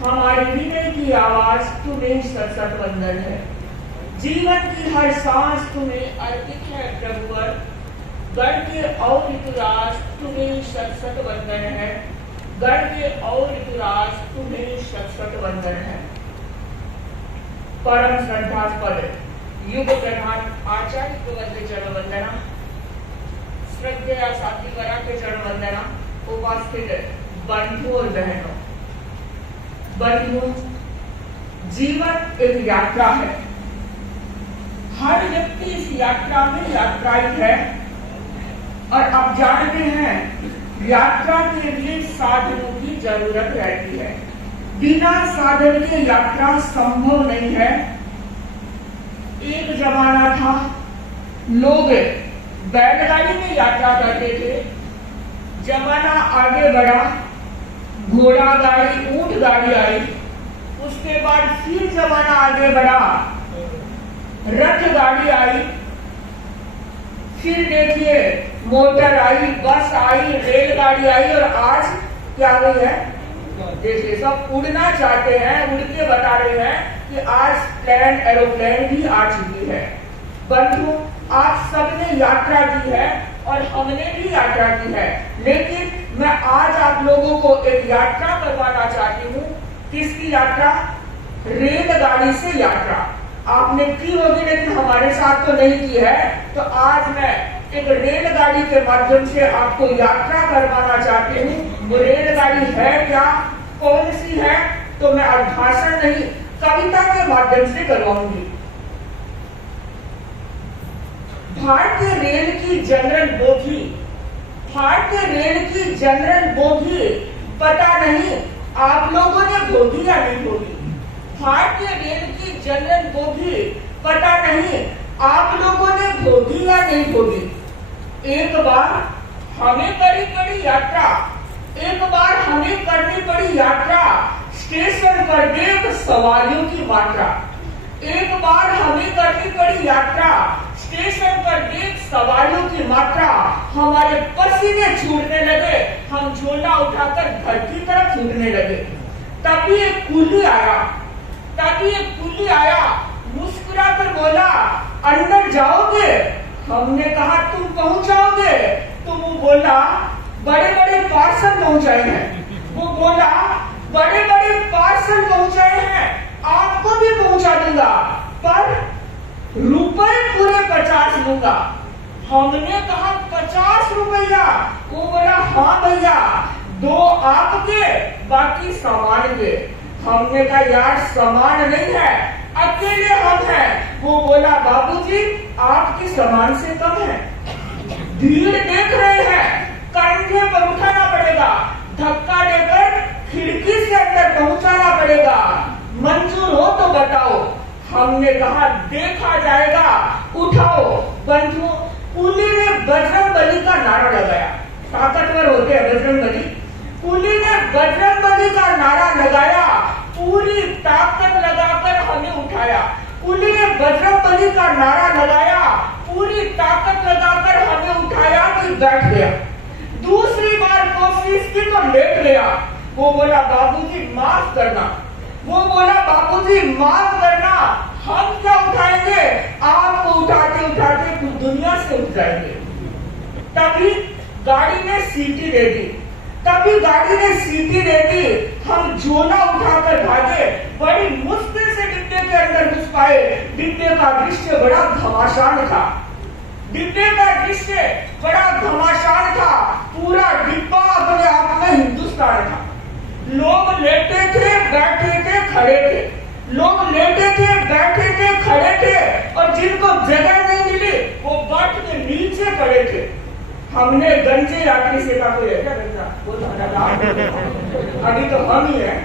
हमारे हृदय की आवाज तुम्हें सतसत वंदन है। जीवन की हर सांस तुम्हें अर्पित है प्रभुवर। गण के और ऋतुराज तुम्हें सतसत वंदन है। गण के और ऋतुराज तुम्हें सतसत वंदन है। परम श्रद्धास्पद युग प्रधान आचार्य के चरण वंदना, श्रद्धेय साथी वरा के चरण वंदना। उपस्थित बंधु और बहनों, बंधुओं, जीवन एक यात्रा है। हर व्यक्ति इस यात्रा में यात्राई है और आप जानते हैं यात्रा के लिए साधनों की जरूरत रहती है। बिना साधन के यात्रा संभव नहीं है। एक जमाना था लोग बैलगाड़ी में यात्रा करते थे। जमाना आगे बढ़ा, घोड़ा गाड़ी, ऊंट गाड़ी आई। उसके बाद फिर जमाना आगे बढ़ा, रथ गाड़ी आई। फिर देखिए मोटर आई, बस आई, रेलगाड़ी आई और आज क्या आ गई है? देखिए सब उड़ना चाहते हैं, उड़ के बता रहे हैं कि आज प्लेन, एरोप्लेन भी आ चुकी है। बंधु, आप सबने यात्रा की है और हमने भी यात्रा की है, लेकिन मैं आज आप लोगों को एक यात्रा करवाना चाहती हूँ। किसकी यात्रा? रेलगाड़ी से यात्रा। आपने की होगी लेकिन हमारे साथ तो नहीं की है। तो आज मैं एक रेलगाड़ी के माध्यम से आपको यात्रा करवाना चाहती हूँ। वो रेलगाड़ी है क्या, कौन सी है, तो मैं आज भाषण नहीं कविता के माध्यम से करवाऊंगी। भारतीय रेल की जनरल बोगी, भारतीय रेल की जनरल बोगी, पता नहीं आप लोगों ने भोगी या नहीं भोगी। भारतीय रेल की जनरल बोगी, पता नहीं आप लोगों ने भोगी या नहीं भोगी। एक बार हमें करनी पड़ी यात्रा, एक बार हमें करनी पड़ी यात्रा। स्टेशन पर देख सवारियों की मात्रा। एक बार हमें करनी पड़ी यात्रा, स्टेशन पर देख सवारियों की मात्रा। हमारे पसीने छूटने लगे, हम झोला उठाकर घर की तरफ छूटने लगे। तभी एक कुली आया, तभी एक कुली आया, मुस्कुरा कर बोला, अंदर जाओगे? हमने कहा तुम पहुंचाओगे? तो वो बोला बड़े बड़े पार्सल पहुंचाए हैं। वो बोला बड़े बड़े पार्सल पहुंचाए हैं, आपको भी पहुंचा दूंगा, पर रुपए पूरे 50 लूंगा। हमने कहा 50 रुपया? वो बोला हाँ भैया, 2 आपके, बाकी सामान के। हमने कहा यार सामान नहीं है, अकेले हम हैं। वो बोला बाबूजी आपकी सामान से कम है। भीड़ देख रहे हैं, कंधे पर उठाना पड़ेगा, धक्का देकर खिड़की से अंदर पहुंचाना पड़ेगा। मंजूर हो तो बताओ। हमने कहा देखा जाएगा, उठाओ। बंधुओं, कुली ने बजरंगबली का नारा लगाया। ताकतवर होते हैं बजरंगबली। कुली ने बजरंगबली का नारा लगाया, पूरी ताकत लगाकर हमें उठाया। कुली ने बजरंगबली का नारा लगाया, पूरी ताकत लगाकर हमें उठाया कि बैठ गया। दूसरी बार कोशिश की तो लेट गया। वो बोला बाबूजी माफ करना, वो बोला बाबूजी माफ करना, हम क्या उठाएंगे, आपको उठाते उठाते कुछ दुनिया से उठ जाएंगे। तभी गाड़ी ने सीटी दे दी, तभी गाड़ी ने सीटी दे दी। हम झोला उठाकर भागे, बड़ी मुश्किल से डिब्बे के अंदर घुस पाए। डिब्बे का दृश्य बड़ा घमासान था, डिब्बे का दृश्य बड़ा घमासान था। पूरा डिब्बा अपने आप में हिंदुस्तान था। लोग लेटे थे, बैठे थे, खड़े थे। लोग लेटे थे, बैठे थे, खड़े थे, और जिनको जगह नहीं मिली वो बट के नीचे पड़े थे। हमने गंजे यात्री से कहा कोई है क्या गंजा? वो अभी तो हम ही हैं।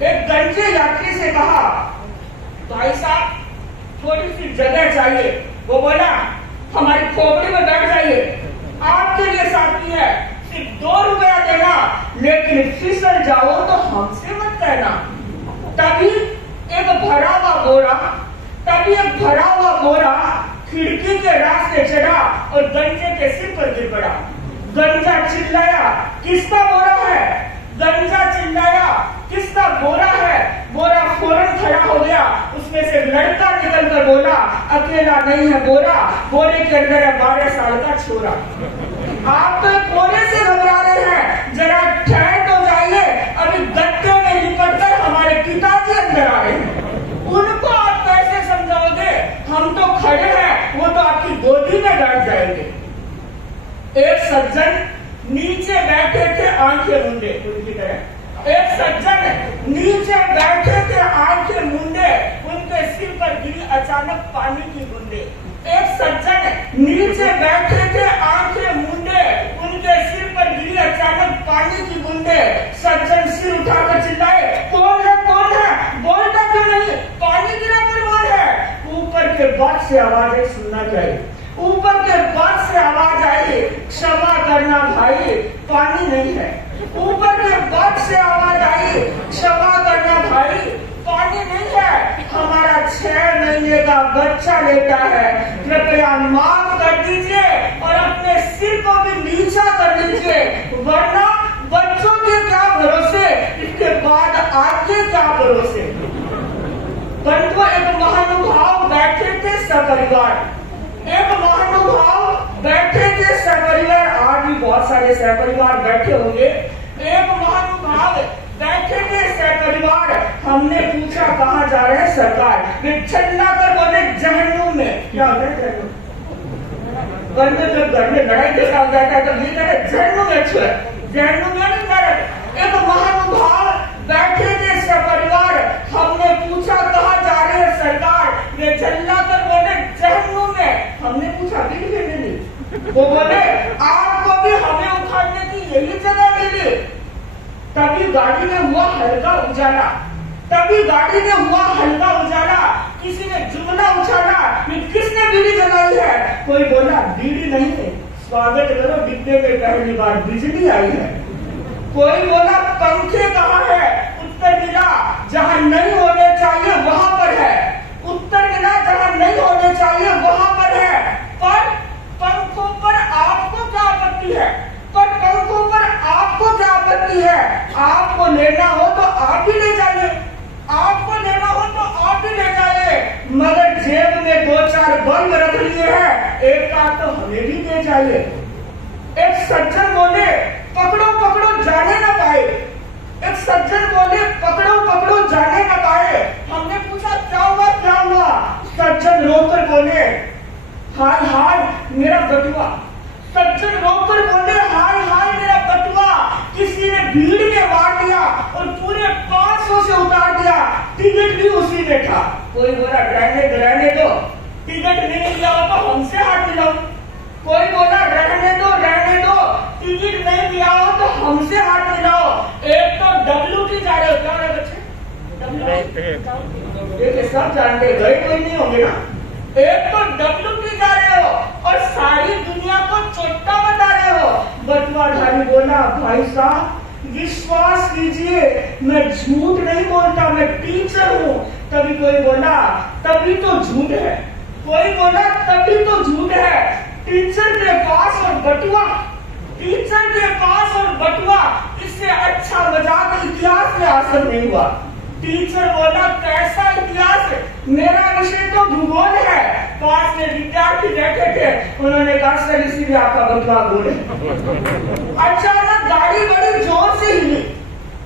एक गंजे यात्री से कहा भाई साहब थोड़ी सी जगह चाहिए। वो बोला हमारी खोपड़ी में बैठ जाइए, आपके लिए साथी है, सिर्फ 2 रुपया देना, लेकिन फिसल जाओ तो हमसे मत कहना। तभी एक भरा हुआ बोरा, तभी एक भरा हुआ बोरा खिड़की के रास्ते चढ़ा और गंजे के सिर पर गिर पड़ा। गंजा चिल्लाया, किसका बोरा है? गंजा बोला अकेला नहीं है बोरा, बोरे के अंदर है 12 साल का छोरा। आप तो कोने से घबरा रहे हैं, जरा ठहर तो जाइए, अभी गत्ते में लिपट कर हमारे पिताजी अंदर आ रहे हैं। उनको आप कैसे समझाओगे? हम तो खड़े हैं, वो तो आपकी गोदी में बैठ जाएंगे। एक सज्जन नीचे बैठे थे आंखें मूंदे, उनकी तरह एक सज्जन नीचे बैठे थे आंखें मूंदे, उनके सिर पर गिरी अचानक पानी की बूंदे। एक सज्जन नीचे बैठे थे आंखें मूंदे, उनके सिर पर गिरी अचानक पानी की बूंदे। सज्जन सिर उठाकर चिल्लाए, कौन है कौन है, बोलता क्यों नहीं, पानी गिरा कर कौन है? ऊपर के बाद से आवाज सुनना चाहिए, ऊपर के बाद से आवाज आई, क्षमा करना भाई पानी नहीं है। ऊपर के बाद से आवाज आई, क्षमा करना भाई पानी नहीं है, हमारा 6 महीने का बच्चा लेटा है, कृपया माफ कर दीजिए और अपने सिर को भी नीचा कर लीजिए, वरना बच्चों के क्या भरोसे, इसके बाद आपके क्या भरोसे। परंतु एक महानुभाव बैठे थे सपरिवार, एक महानुभाव बैठे थे सपरिवार, आज भी बहुत सारे सपरिवार बैठे होंगे। एक महानुभाव बैठे थे सपरिवार, हमने पूछा कहाँ जा रहे हैं सरकार, वे चिल्ला कर बोले जहन्नुम में। क्या होता है जहन्नुम? जब घर में लड़ाई झगड़ा हो जाता है तो ये कहते हैं जहन्नुम में छुए, जहन्नुम में नहीं नरक। एक महानुभाव बैठे थे सपरिवार, हमने पूछा कहाँ जा रहे हैं सरकार, वे चिल्ला कर बोले जहन्नुम में। हमने पूछा भी नहीं, वो बोले आपको भी हमें उखाड़ने की यही जगह मिली। तभी गाड़ी में हुआ हल्का उजाला, तभी गाड़ी में हुआ हल्का उजाला, किसी ने जुमला उछाला, किसने बीड़ी जलाई है? कोई बोला बीड़ी नहीं है, स्वागत करो डिब्बे में पहली बार बिजली आई है। कोई बोला पंखे कहाँ है? उत्तर मिला जहाँ नहीं होने चाहिए वहां पर है, उत्तर मिला जहाँ नहीं होने चाहिए वहां पर है। पर पंखों पर आपको क्या आपत्ति है? पर पंखों पर आपको क्या आपत्ति है? आपको लेना हो तो आप ही ले जाइए, आपको लेना हो तो आप ही ले जाइए, मगर जेब में 2-4 बल्ब रख लिए हैं, एक का तो हमें भी दे जाइए। एक सज्जन बोले पकड़ो पकड़ो जाने न पाए, एक सज्जन बोले पकड़ो पकड़ो जाने न पाए। हमने पूछा क्या हुआ क्या हुआ? सज्जन रोकर बोले हाय हाय मेरा बटुआ, सज्जन रोकर बोले हाय हाय मेरा बटुआ, किसी ने भीड़ में मार दिया और पूरे 500 से उतार दिया, टिकट भी उसी में था। कोई बोला रहने दो, टिकट नहीं लिया हो तो हमसे हाथ मिलाओ। कोई बोला रहने दो, टिकट नहीं लिया हो तो हमसे हाथ मिलाओ। एक तो WT जा रहे हो, क्या रहे बच्चे? WT सब जानते, गए कोई नहीं होंगे ना। एक तो WT जा रहे हो और सारी दुनिया को चोट्टा बता रहे हो। बटुआधारी बोला भाई साहब विश्वास कीजिए मैं झूठ नहीं बोलता, मैं टीचर हूँ। तभी कोई बोला तभी तो झूठ है, कोई बोला तभी तो झूठ है, टीचर के पास और बटुआ, टीचर के पास और बटुआ, इससे अच्छा मजाक इतिहास में हासिल नहीं हुआ। टीचर बोला कैसा इतिहास, मेरा विषय तो भूगोल है। पास में विद्यार्थी बैठे थे, उन्होंने कहा सर इसीलिए आपका बटुआ गोल है। अचानक गाड़ी बड़ी जोर से हिली,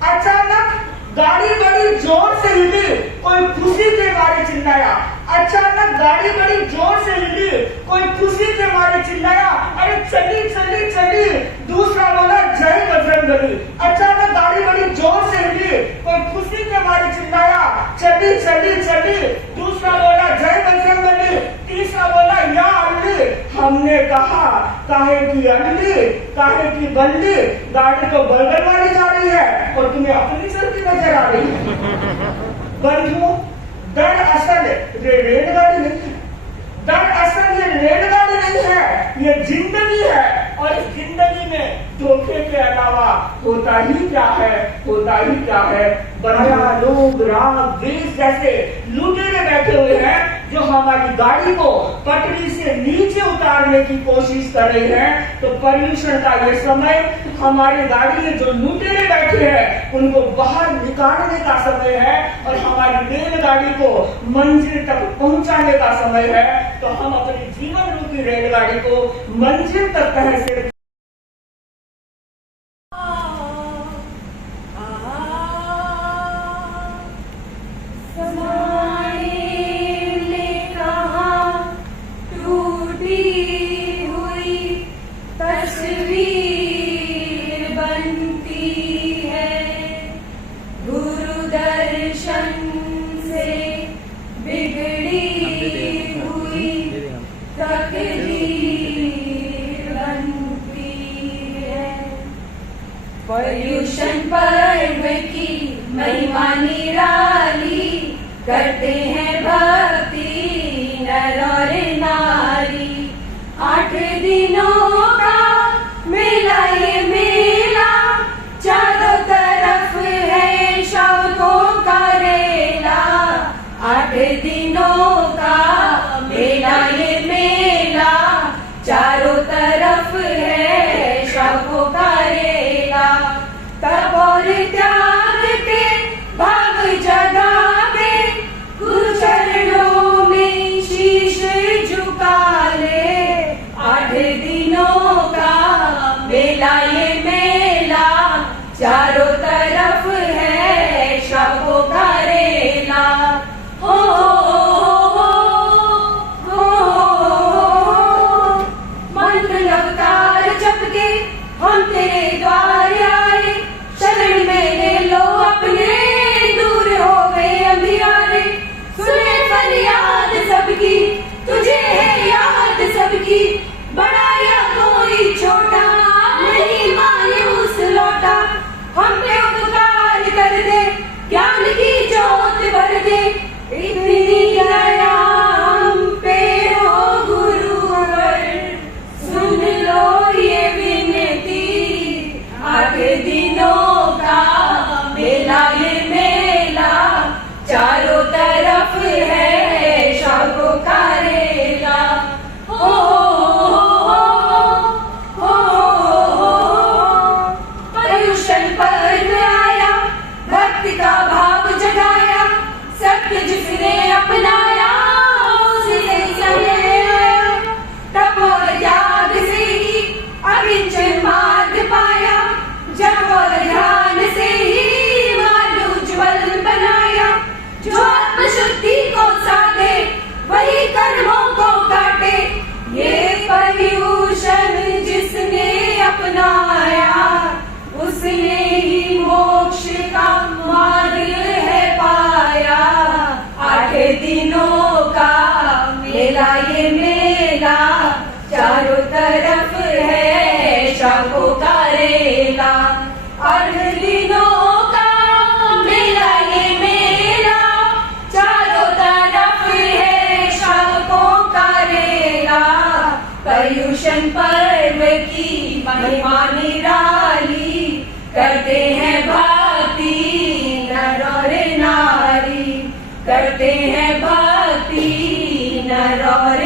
अचानक गाड़ी बड़ी जोर से हिली, कोई खुशी के मारे चिल्लाया। अचानक गाड़ी बड़ी जोर से हिली, कोई खुशी के मारे चिल्लाया अरे चली चली चली। दूसरा बोला जय बजरंगबली। अचानक गाड़ी बड़ी जोर से हिली, कोई खुशी के मारे चिल्लाया चली चली चली। दूसरा बोला जय बजरंगबली। तीसरा बोला या अल्ली। हमने कहा काहे की अल्ली, काहे की बल्ली, गाड़ी तो बलगन वाली जा रही है और तुम्हें अपनी चलती नजर आ रही है। बंधुओं दरअसल ये रेलगाड़ी नहीं है, दरअसल ये रेलगाड़ी नहीं है, ये जिंदगी है। और इस जिंदगी में धोखे के अलावा होता ही क्या है, होता ही क्या है। बनाया लोग राग द्वेष जैसे लुटेरे बैठे हुए हैं जो हमारी गाड़ी को पटरी से नीचे उतारने की कोशिश कर रहे हैं। तो पर्यूषण का ये समय हमारे गाड़ी में जो लुटेरे बैठे हैं उनको बाहर निकालने का समय है और हमारी रेलगाड़ी को मंजिल तक पहुंचाने का समय है। तो हम अपनी जीवन रूपी रेलगाड़ी को मंजिल तक कहीं से पर्यूषण पर्व की महिमा निराली, करते हैं भक्ति नर और नारी। 8 दिनों का मेला ये मेला, चारों तरफ है शौकों का रेला। 8 दिनों का मेला ये मेला, चारों तरफ है शौकों का रेला। तप और त्याग के भाव जगावे, गुरु चरणों में शीश झुका ले। 8 दिनों का मेला ये मेला, चारों तरफ है शौकों का रेला। हो मंत्र अवतार जप के हम तेरे द्वार आए, शरण में ले लो अपने, दूर हो गए अंधियारे। सुने फरियाद सबकी, तुझे है याद सबकी, बड़ा या कोई छोटा नहीं मायूस लौटा। हम पे उपकार कर दे, ज्ञान की ज्योत भर दे, इतनी दया हम पे हो गुरुवर। सुन लो ये विनती, 8 दिनों का मेला ये मेला, चारों तरफ है शौकों का रेला। हो पर्यूषण पर्व आया, भक्ति का भाव जगाया, सत्य जिसने अपनाया उसने सहेला। तप और त्याग से ही अकिंचन मार्ग पाया, जप और ध्यान से ही मार्ग उज्ज्वल बनाया। जो आत्मशुद्धि को साधे वही कर्मों को काटे, ये पर्यूषण जिसने अपनाया उसने ही मोक्ष का मार्ग है पाया। 8 दिनों का मेला ये मेला, चारों तरफ है शौकों का रेला। 8 दिनों का मेला ये मेला, चारों तरफ है शौकों का रेला। पर्यूषण पर्व की महिमा निराली, करते हैं भक्ति नर और नारी, करते हैं भक्ति नर और